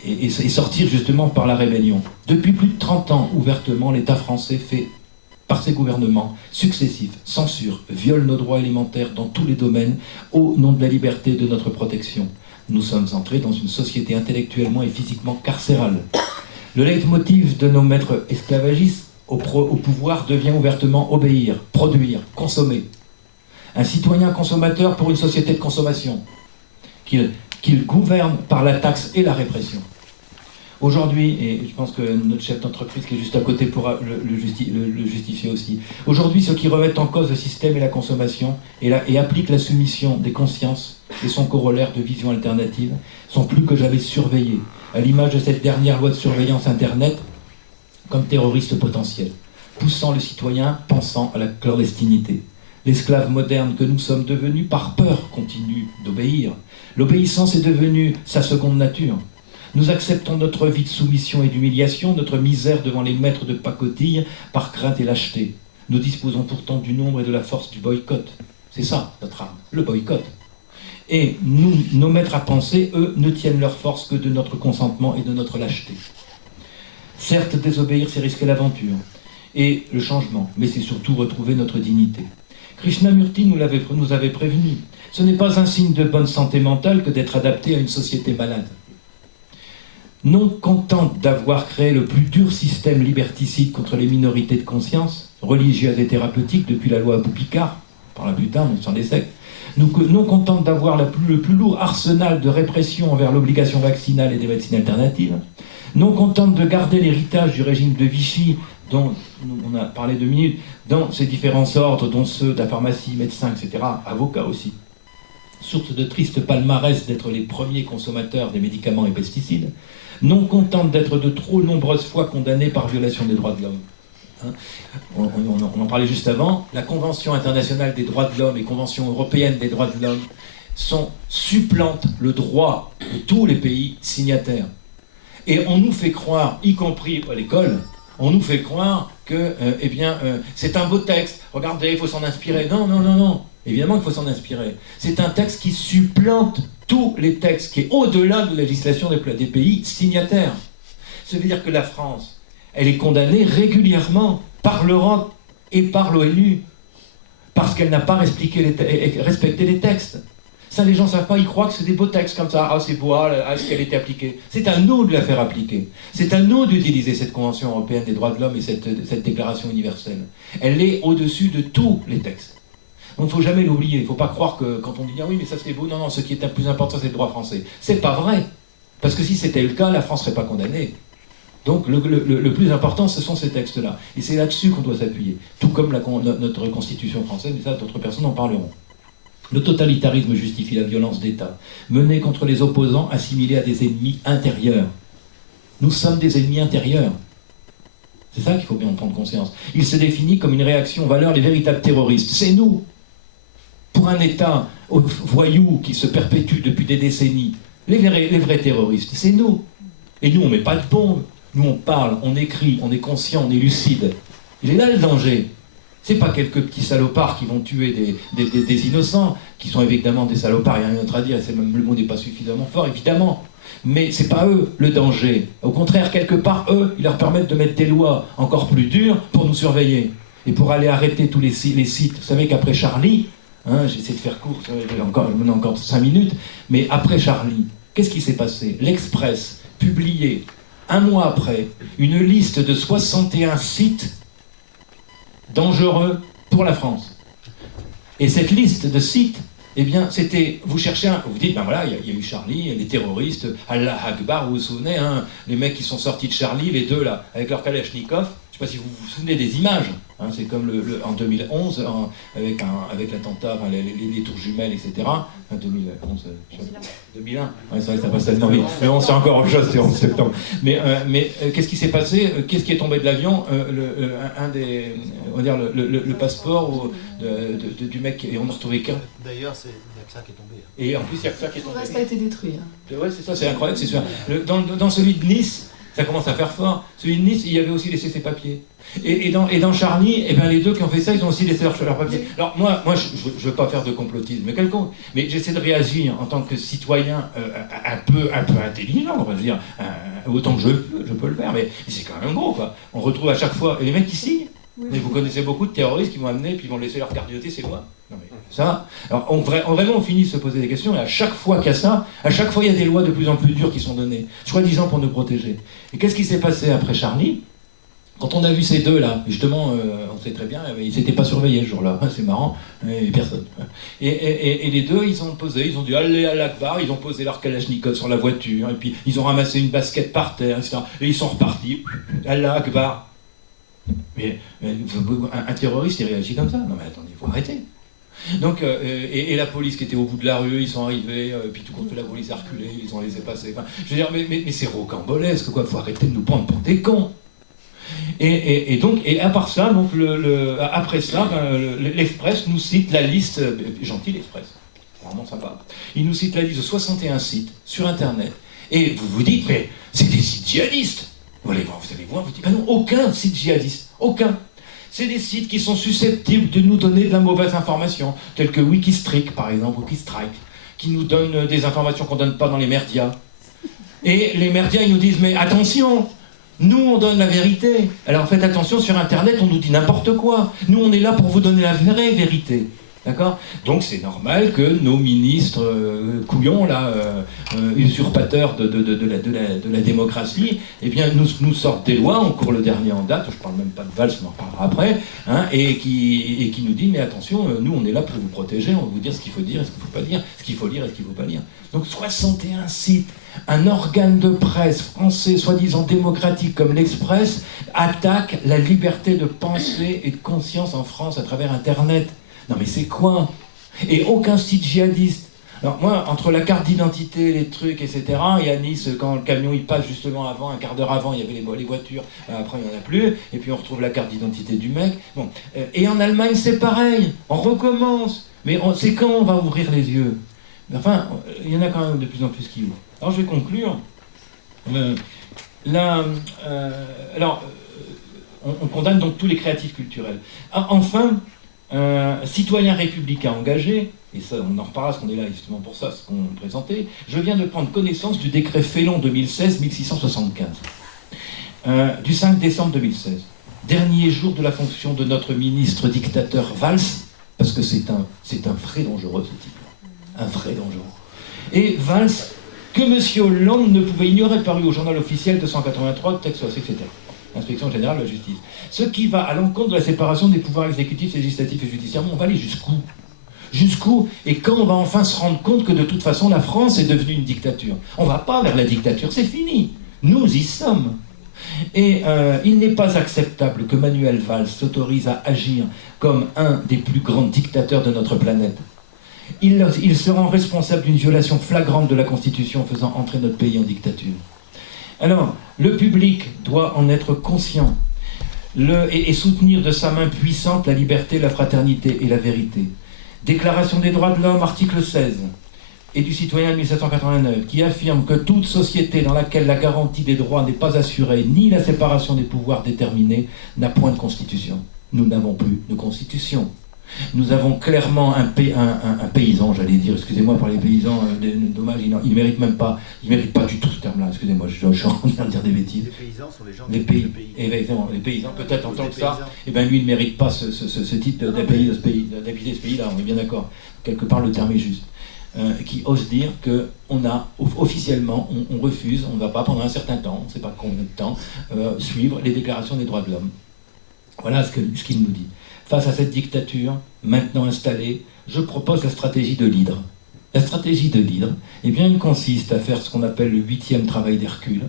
et sortir justement par la rébellion. Depuis plus de 30 ans, ouvertement, l'État français fait par ses gouvernements successifs, censure, viole nos droits élémentaires dans tous les domaines, au nom de la liberté et de notre protection. Nous sommes entrés dans une société intellectuellement et physiquement carcérale. Le leitmotiv de nos maîtres esclavagistes au pouvoir devient ouvertement obéir, produire, consommer. un citoyen consommateur pour une société de consommation, qu'il gouverne par la taxe et la répression. Aujourd'hui, et je pense que notre chef d'entreprise qui est juste à côté pourra le justifier aussi, aujourd'hui ceux qui remettent en cause le système et la consommation et appliquent la soumission des consciences et son corollaire de vision alternative sont plus que jamais surveillés, à l'image de cette dernière loi de surveillance Internet, comme terroristes potentiels, poussant le citoyen pensant à la clandestinité. L'esclave moderne que nous sommes devenus par peur continue d'obéir. L'obéissance est devenue sa seconde nature. Nous acceptons notre vie de soumission et d'humiliation, notre misère devant les maîtres de pacotille par crainte et lâcheté. Nous disposons pourtant du nombre et de la force du boycott. C'est ça notre arme, le boycott. Et nous, nos maîtres à penser, eux, ne tiennent leur force que de notre consentement et de notre lâcheté. Certes, désobéir, c'est risquer l'aventure et le changement, mais c'est surtout retrouver notre dignité. Krishnamurti nous avait prévenu. Ce n'est pas un signe de bonne santé mentale que d'être adapté à une société malade. Non contente d'avoir créé le plus dur système liberticide contre les minorités de conscience, religieuses et thérapeutiques depuis la loi Abou-Picard, par la putain, sans des sectes, non contente d'avoir le plus lourd arsenal de répression envers l'obligation vaccinale et des médecines alternatives, non contente de garder l'héritage du régime de Vichy, dont on a parlé 2 minutes, dans ses différents ordres, dont ceux de la pharmacie, médecins, etc., avocats aussi, source de triste palmarès d'être les premiers consommateurs des médicaments et pesticides, non contente d'être de trop nombreuses fois condamnés par violation des droits de l'homme. Hein, on en parlait juste avant, la Convention internationale des droits de l'homme et Convention européenne des droits de l'homme supplantent le droit de tous les pays signataires. Et on nous fait croire, y compris à l'école, on nous fait croire que c'est un beau texte, regardez, il faut s'en inspirer. Non, non, non, non, évidemment qu'il faut s'en inspirer. C'est un texte qui supplante tous les textes, qui est au-delà de la législation des pays signataires. Ça veut dire que la France, elle est condamnée régulièrement par l'Europe et par l'ONU, parce qu'elle n'a pas respecté les textes. Ça, les gens ne savent pas, ils croient que c'est des beaux textes comme ça. Ah, c'est beau, est-ce qu'elle était appliquée? C'est à nous de la faire appliquer. C'est à nous d'utiliser cette Convention européenne des droits de l'homme et cette déclaration universelle. Elle est au-dessus de tous les textes. Donc il ne faut jamais l'oublier. Il ne faut pas croire que quand on dit « Ah oui, mais ça c'est beau », non, non, ce qui est le plus important, c'est le droit français. C'est pas vrai. Parce que si c'était le cas, la France ne serait pas condamnée. Donc le plus important, ce sont ces textes-là. Et c'est là-dessus qu'on doit s'appuyer. Tout comme notre Constitution française, mais ça, d'autres personnes en parleront. Le totalitarisme justifie la violence d'État, menée contre les opposants assimilés à des ennemis intérieurs. Nous sommes des ennemis intérieurs. C'est ça qu'il faut bien en prendre conscience. Il se définit comme une réaction aux valeurs, les véritables terroristes. C'est nous. Pour un État voyou qui se perpétue depuis des décennies, les vrais terroristes, c'est nous. Et nous, on ne met pas de bombe. Nous, on parle, on écrit, on est conscient, on est lucide. Il est là le danger. C'est pas quelques petits salopards qui vont tuer des innocents, qui sont évidemment des salopards, il n'y a rien d'autre à dire, et le mot n'est pas suffisamment fort, évidemment. Mais c'est pas eux le danger. Au contraire, quelque part, eux, ils leur permettent de mettre des lois encore plus dures pour nous surveiller. Et pour aller arrêter tous les sites. Vous savez qu'après Charlie, j'essaie de faire court, je me encore 5 minutes, mais après Charlie, qu'est-ce qui s'est passé? L'Express publiait, 1 mois après, une liste de 61 sites dangereux pour la France. Et cette liste de sites, eh bien, c'était, vous cherchez vous dites, ben voilà, il y a eu Charlie, les terroristes, Allah Akbar, vous vous souvenez, les mecs qui sont sortis de Charlie, les deux là, avec leur Kalachnikov, je ne sais pas si vous vous souvenez des images, c'est comme en 2011, avec l'attentat, les tours jumelles, etc. 2011, 2001, ouais, c'est vrai que ça passe tellement vite. Mais on sait encore autre chose, c'est 11 septembre. Mais qu'est-ce qui s'est passé? Qu'est-ce qui est tombé de l'avion? Le passeport du mec, et on n'a retrouvé qu'un. D'ailleurs, il n'y a que ça qui est tombé. Et en plus, il n'y a que ça qui est tombé. Tout le reste a été détruit. Ouais, c'est ça, c'est incroyable, c'est sûr. Dans celui de Nice, ça commence à faire fort. Celui de Nice, il y avait aussi laissé ses papiers. Et dans Charlie, eh ben, les deux qui ont fait ça, ils ont aussi laissé leurs papiers. Alors moi je ne veux pas faire de complotisme quelconque, mais j'essaie de réagir en tant que citoyen un peu intelligent, on va dire, autant que je peux le faire, mais c'est quand même gros, quoi. On retrouve à chaque fois, et les mecs qui signent, mais vous connaissez beaucoup de terroristes qui vont amener, puis ils vont laisser leur carte d'identité, c'est moi. Non mais ça, alors vraiment on finit de se poser des questions, et à chaque fois qu'il y a ça, à chaque fois il y a des lois de plus en plus dures qui sont données, soi-disant pour nous protéger. Et qu'est-ce qui s'est passé après Charlie? Quand on a vu ces deux-là, justement, on sait très bien, ils s'étaient pas surveillés ce jour-là, c'est marrant, et personne. Et les deux, ils ont posé, ils ont dit allez à l'Akbar, ils ont posé leur kalachnikov sur la voiture, et puis ils ont ramassé une basket par terre, etc. Et ils sont repartis, Allah Akbar. Mais un terroriste, il réagit comme ça. Non mais attendez, il faut arrêter. Donc, et la police qui était au bout de la rue, ils sont arrivés, puis tout compte fait, la police a reculé, ils ont laissé passer. Enfin, je veux dire, mais c'est rocambolesque, quoi, il faut arrêter de nous prendre pour des cons. Et donc, et à part ça, donc après ça, l'Express nous cite la liste, gentil l'Express, vraiment sympa, il nous cite la liste de 61 sites sur Internet, et vous vous dites, mais c'est des sites djihadistes. Vous allez voir, vous dites, ah non, aucun site djihadiste, aucun. C'est des sites qui sont susceptibles de nous donner de la mauvaise information, tels que Wikistrike, par exemple, Wikistrike, qui nous donne des informations qu'on ne donne pas dans les merdias. Et les merdias, ils nous disent, mais attention, nous, on donne la vérité. Alors faites attention, sur Internet, on nous dit n'importe quoi. Nous, on est là pour vous donner la vraie vérité. D'accord ? Donc c'est normal que nos ministres couillons, là, usurpateurs de la démocratie, eh bien, nous sortent des lois, on court le dernier en date, je ne parle même pas de Valls, on en reparlera après, hein, et qui nous dit, mais attention, nous, on est là pour vous protéger, on va vous dire ce qu'il faut dire et ce qu'il ne faut pas dire, ce qu'il faut lire et ce qu'il ne faut pas lire. Donc 61 sites, un organe de presse français, soi-disant démocratique comme l'Express, attaque la liberté de pensée et de conscience en France à travers Internet. Non mais c'est quoi ? Et aucun site djihadiste. Alors moi, entre la carte d'identité, les trucs, etc., et à Nice, quand le camion il passe justement avant, un quart d'heure avant, il y avait les voitures, après il n'y en a plus, et puis on retrouve la carte d'identité du mec. Bon. Et en Allemagne c'est pareil, on recommence. Mais c'est quand on va ouvrir les yeux ? Enfin, il y en a quand même de plus en plus qui ouvrent. Alors je vais conclure. On condamne donc tous les créatifs culturels. Enfin, citoyens républicains engagés, et ça on en reparlera parce qu'on est là justement pour ça, ce qu'on présentait, je viens de prendre connaissance du décret Félon 2016-1675, du 5 décembre 2016, dernier jour de la fonction de notre ministre dictateur Valls, parce que c'est un vrai dangereux ce type-là, un vrai dangereux. Et Valls, que M. Hollande ne pouvait ignorer, paru au journal officiel 283, texte, etc. Inspection générale de la justice. Ce qui va à l'encontre de la séparation des pouvoirs exécutifs, législatifs et judiciaires. On va aller jusqu'où ? Jusqu'où ? Et quand on va enfin se rendre compte que de toute façon la France est devenue une dictature ? On ne va pas vers la dictature, c'est fini. Nous y sommes. Et il n'est pas acceptable que Manuel Valls s'autorise à agir comme un des plus grands dictateurs de notre planète. Il se rend responsable d'une violation flagrante de la Constitution faisant entrer notre pays en dictature. Alors, le public doit en être conscient et soutenir de sa main puissante la liberté, la fraternité et la vérité. Déclaration des droits de l'homme, article 16, et du citoyen de 1789, qui affirme que toute société dans laquelle la garantie des droits n'est pas assurée, ni la séparation des pouvoirs déterminée, n'a point de constitution. Nous n'avons plus de constitution. Nous avons clairement un paysan, j'allais dire, excusez-moi pour les paysans, dommage, ils ne méritent même pas, ils ne méritent pas du tout ce terme-là, excusez-moi, je suis en train de dire des bêtises. Les paysans sont les gens les pays, exactement, les paysans, peut-être en tant que ça, et bien lui il ne mérite pas ce titre d'habiter ce pays-là, on est bien d'accord, quelque part le terme est juste. Qui ose dire qu'on a officiellement, on refuse, on ne va pas pendant un certain temps, on ne sait pas combien de temps, suivre les déclarations des droits de l'homme. Voilà ce qu'il nous dit. Face à cette dictature, maintenant installée, je propose la stratégie de l'hydre. La stratégie de l'hydre, eh bien, elle consiste à faire ce qu'on appelle le 8e travail d'Hercule.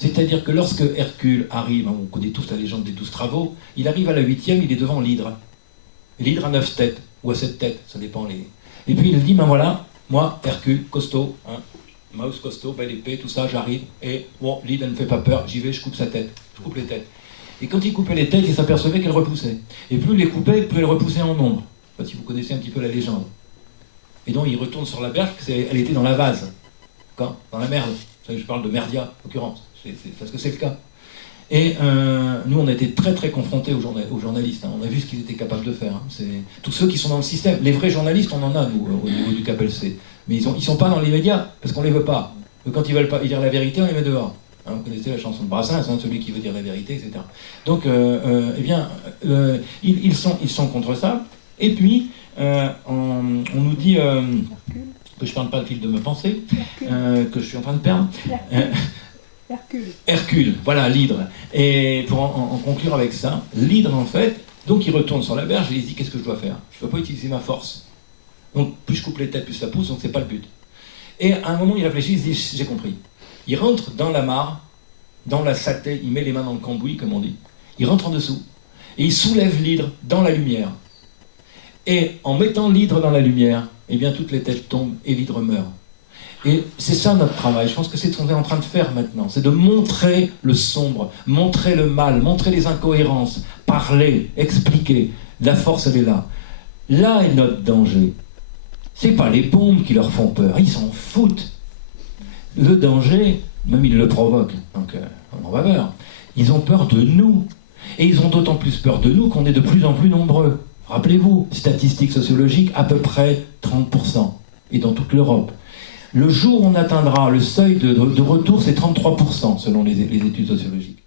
C'est-à-dire que lorsque Hercule arrive, on connaît tous la légende des 12 travaux, il arrive à la 8e, il est devant l'hydre. L'hydre a 9 têtes, ou à 7 têtes, ça dépend les... Et puis il dit, ben voilà, moi, Hercule, costaud, hein, mouse costaud, belle épée, tout ça, j'arrive, et bon, l'hydre, elle ne me fait pas peur, j'y vais, je coupe sa tête, je coupe les têtes. Et quand il coupait les têtes, il s'apercevait qu'elles repoussaient. Et plus il les coupait, plus elles repoussaient en nombre. Enfin, si vous connaissez un petit peu la légende. Et donc il retourne sur la berge, elle était dans la vase. Quand ? Dans la merde. Je parle de merdia, en l'occurrence. Parce que c'est le cas. Et nous, on a été très très confrontés aux journalistes. Hein. On a vu ce qu'ils étaient capables de faire. Hein. C'est tous ceux qui sont dans le système. Les vrais journalistes, on en a, nous, au niveau du CAPLC. Mais ils sont pas dans les médias, parce qu'on les veut pas. Quand ils veulent pas dire la vérité, on les met dehors. Hein, vous connaissez la chanson de Brassens, hein, celui qui veut dire la vérité, etc. Donc, eh bien, ils sont contre ça. Et puis, on nous dit que je ne parle pas le fil de ma pensée, que je suis en train de perdre. Hercule, voilà, l'hydre. Et pour en conclure avec ça, l'hydre, en fait, donc il retourne sur la berge et il se dit, qu'est-ce que je dois faire? Je ne dois pas utiliser ma force. Donc plus je coupe les têtes, plus ça pousse, donc c'est pas le but. Et à un moment, il réfléchit, il se dit, j'ai compris. Il rentre dans la mare, dans la saleté, il met les mains dans le cambouis, comme on dit. Il rentre en dessous et il soulève l'hydre dans la lumière. Et en mettant l'hydre dans la lumière, eh bien toutes les têtes tombent et l'hydre meurt. Et c'est ça notre travail, je pense que c'est ce qu'on est en train de faire maintenant, c'est de montrer le sombre, montrer le mal, montrer les incohérences, parler, expliquer. La force, elle est là. Là est notre danger. C'est pas les bombes qui leur font peur, ils s'en foutent. Le danger, même ils le provoquent, donc on en va peur. Ils ont peur de nous. Et ils ont d'autant plus peur de nous qu'on est de plus en plus nombreux. Rappelez-vous, statistiques sociologiques, à peu près 30%, et dans toute l'Europe. Le jour où on atteindra le seuil de retour, c'est 33% selon les études sociologiques.